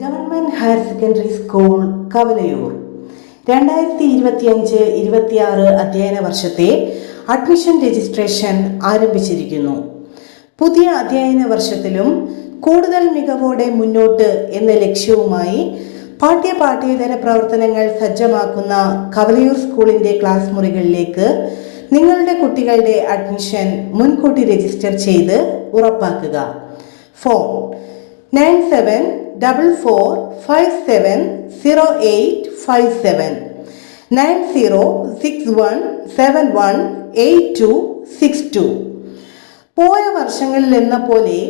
Government higher secondary school Kavalayoor 2025-26 അധ്യയന വർഷത്തെ admission registration ആരംഭിച്ചിരിക്കുന്നു. പുതിയ അധ്യയന വർഷത്തിലും കൂടുതൽ മികവോടെ മുന്നോട്ട് എന്ന ലക്ഷ്യവുമായി പാഠ്യേതര പ്രവർത്തനങ്ങൾ സജ്ജമാക്കുന്ന കവലയൂർ സ്കൂളിന്റെ ക്ലാസ് മുറികളിലേക്ക് നിങ്ങളുടെ കുട്ടികളുടെ അഡ്മിഷൻ മുൻകൂട്ടി രജിസ്റ്റർ ചെയ്ത് ഉറപ്പാക്കുക. ഫോൺ 9744570857 9061718262. പോയ വർഷങ്ങളിൽ എന്ന പോലെ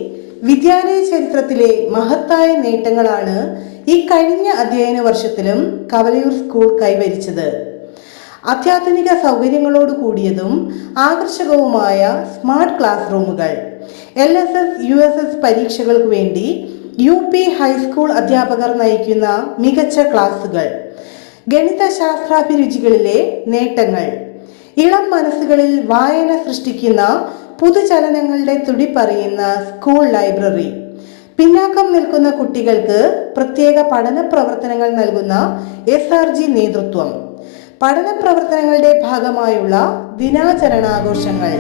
വിദ്യാലയ ചരിത്രത്തിലെ മഹത്തായ നേട്ടങ്ങളാണ് ഈ കഴിഞ്ഞ അധ്യയന വർഷത്തിലും കവലയൂർ സ്കൂൾ കൈവരിച്ചത്. അത്യാധുനിക സൗകര്യങ്ങളോട് കൂടിയതും ആകർഷകവുമായ സ്മാർട്ട് ക്ലാസ് റൂമുകൾ, LSS USS പരീക്ഷകൾക്ക് വേണ്ടി UP ഹൈസ്കൂൾ അധ്യാപകർ നയിക്കുന്ന മികച്ച ക്ലാസുകൾ, ഗണിതശാസ്ത്രാഭിരുചികളിലെ നേട്ടങ്ങൾ, ഇളം മനസ്സുകളിൽ വായന സൃഷ്ടിക്കുന്ന പുതുചലനങ്ങളുടെ തുടിപ്പറിയുന്ന സ്കൂൾ ലൈബ്രറി, പിന്നാക്കം നിൽക്കുന്ന കുട്ടികൾക്ക് പ്രത്യേക പഠന പ്രവർത്തനങ്ങൾ നൽകുന്ന SRG നേതൃത്വം, പഠന പ്രവർത്തനങ്ങളുടെ ഭാഗമായുള്ള ദിനാചരണാഘോഷങ്ങൾ.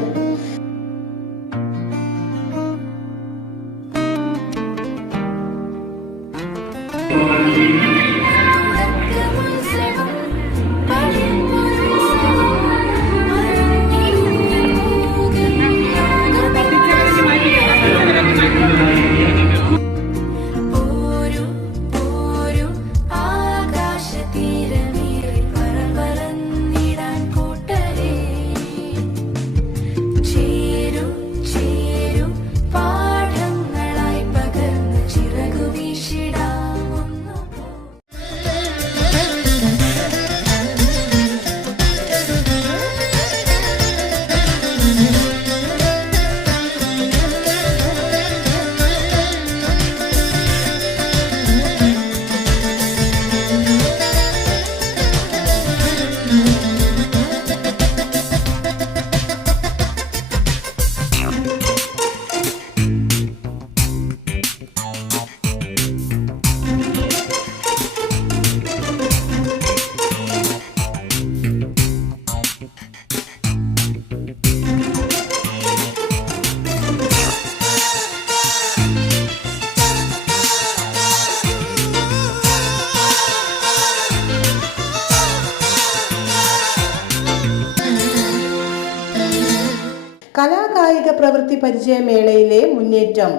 കലാകായിക പ്രവൃത്തി പരിചയമേളയിലെ മുന്നേറ്റം.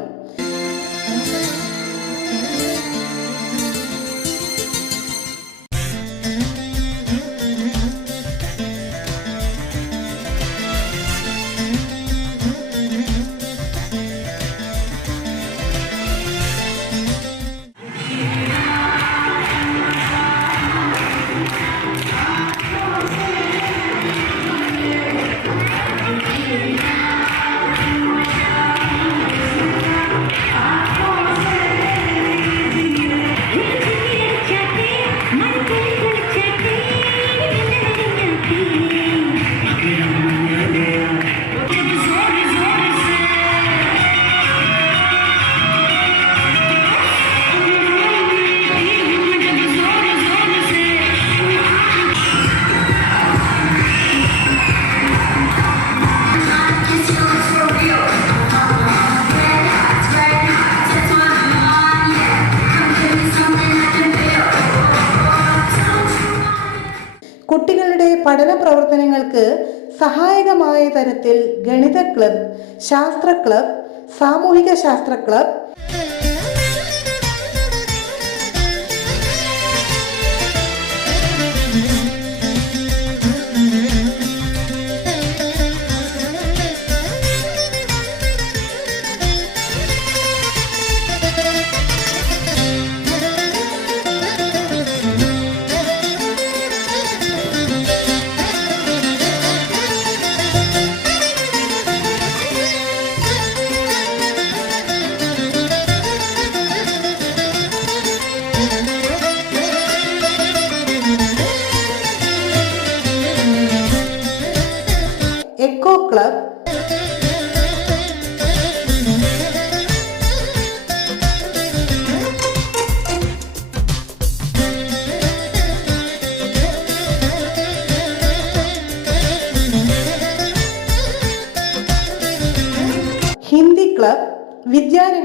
കുട്ടികളുടെ പഠന പ്രവർത്തനങ്ങൾക്ക് സഹായകമായ തരത്തിൽ ഗണിത ക്ലബ്, ശാസ്ത്ര ക്ലബ്, സാമൂഹിക ശാസ്ത്ര ക്ലബ്, എക്കോ ക്ലബ്,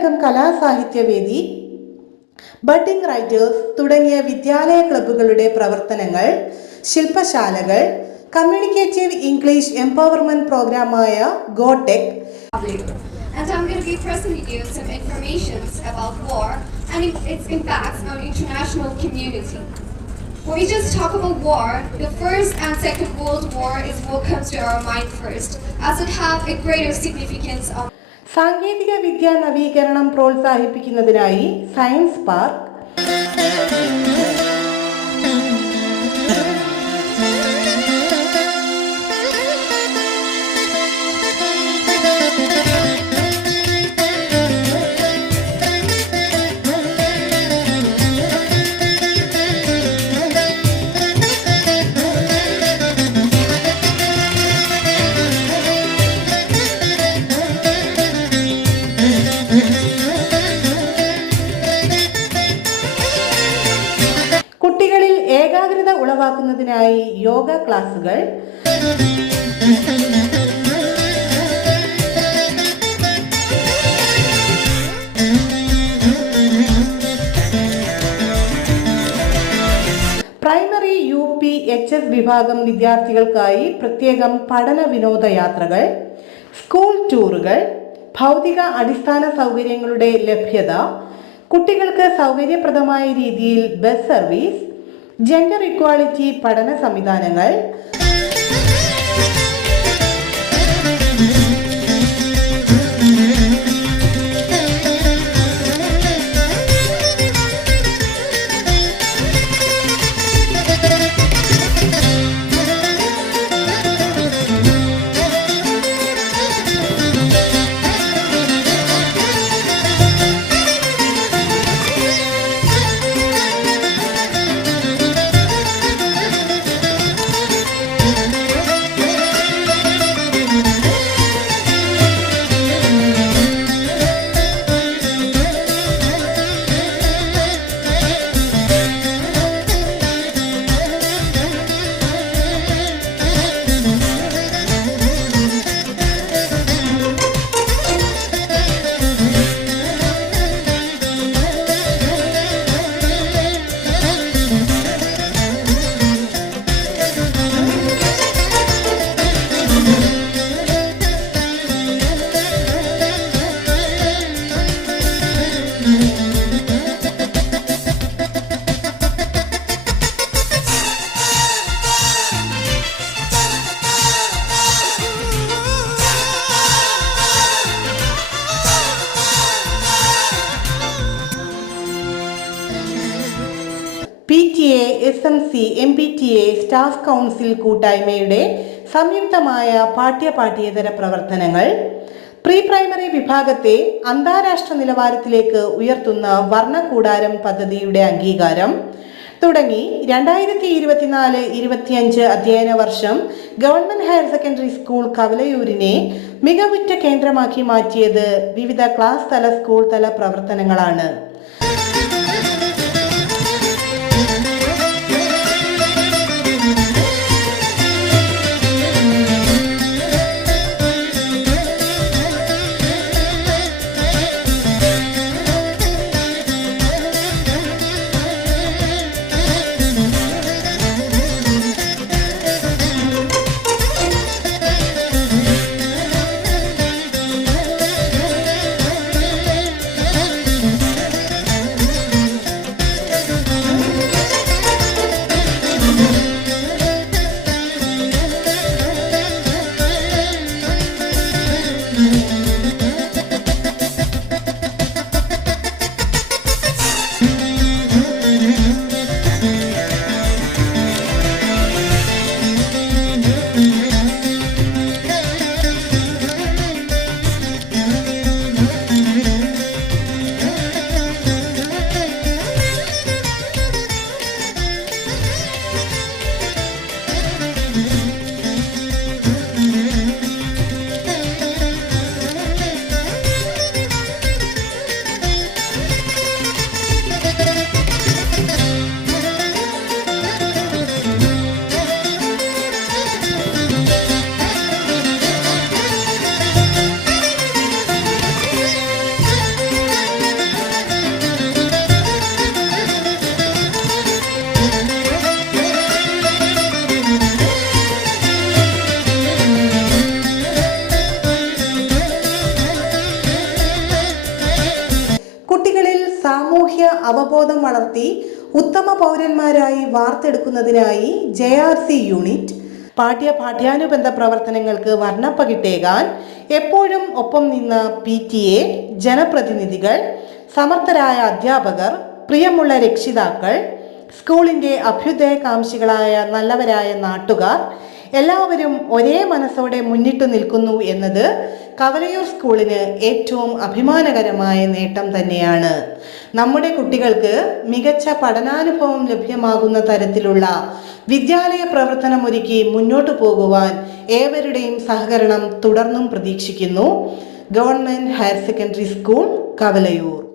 സംഗീതരംഗം, കലാസാഹിത്യവേദി, ബഡ്ഡിംഗ് റൈറ്റേഴ്സ് തുടങ്ങിയ വിദ്യാലയ ക്ലബ്ബുകളുടെ പ്രവർത്തനങ്ങൾ, ശില്പശാലകൾ, കമ്മ്യൂണിക്കേറ്റീവ് ഇംഗ്ലീഷ് എംപവർമെന്റ് പ്രോഗ്രാമായ ഗോടെക്. And I'm going to be presenting you some information about war and its impacts on international community. When we just talk about war, the First and Second World War is what comes to our mind first, as it have a greater significance on. സാങ്കേതിക വിദ്യാ നവീകരണം പ്രോത്സാഹിപ്പിക്കുന്നതിനായി science park, കുട്ടികളിൽ ഏകാഗ്രത ഉളവാക്കുന്നതിനായി യോഗ ക്ലാസുകൾ, primary, UP, HS വിഭാഗം വിദ്യാർത്ഥികൾക്കായി പ്രത്യേകം പഠന വിനോദയാത്രകൾ, school ടൂറുകൾ, ഭൗതിക അടിസ്ഥാന സൗകര്യങ്ങളുടെ ലഭ്യത, കുട്ടികൾക്ക് സൗകര്യപ്രദമായ രീതിയിൽ ബസ് സർവീസ്, ജെൻഡർ ഇക്വാളിറ്റി പഠന സംവിധാനങ്ങൾ, PTA, SMC, MPTA, staff council കൂട്ടായ്മയുടെ സംയുക്തമായ പാഠ്യേതര പ്രവർത്തനങ്ങൾ, പ്രീ പ്രൈമറി വിഭാഗത്തെ അന്താരാഷ്ട്ര നിലവാരത്തിലേക്ക് ഉയർത്തുന്ന വർണ്ണക്കൂടാരം പദ്ധതിയുടെ അംഗീകാരം തുടങ്ങി 2024-25 അധ്യയന വർഷം ഗവൺമെന്റ് ഹയർ സെക്കൻഡറി സ്കൂൾ കവലയൂരിനെ മികവുറ്റ കേന്ദ്രമാക്കി മാറ്റിയത് വിവിധ ക്ലാസ് തല, സ്കൂൾ തല പ്രവർത്തനങ്ങളാണ്. അവബോധം വളർത്തി ഉത്തമ പൗരന്മാരായി വാർത്തെടുക്കുന്നതിനായി JRC യൂണിറ്റ് പാഠ്യാനുബന്ധ പ്രവർത്തനങ്ങൾക്ക് വർണ്ണപ്പകിട്ടേകാൻ എപ്പോഴും ഒപ്പം നിന്ന PTA, ജനപ്രതിനിധികൾ, സമർത്ഥരായ അധ്യാപകർ, പ്രിയമുള്ള രക്ഷിതാക്കൾ, സ്കൂളിൻ്റെ അഭ്യുദയകാംക്ഷികളായ നല്ലവരായ നാട്ടുകാർ എല്ലാവരും ഒരേ മനസ്സോടെ മുന്നിട്ടു നിൽക്കുന്നു എന്നത് കവലയൂർ സ്കൂളിന് ഏറ്റവും അഭിമാനകരമായ നേട്ടം തന്നെയാണ്. നമ്മുടെ കുട്ടികൾക്ക് മികച്ച പഠനാനുഭവം ലഭ്യമാകുന്ന തരത്തിലുള്ള വിദ്യാലയ പ്രവർത്തനമൊരുക്കി മുന്നോട്ടു പോകുവാൻ ഏവരുടെയും സഹകരണം തുടർന്നും പ്രതീക്ഷിക്കുന്നു. Government higher secondary school, Kavalayoor.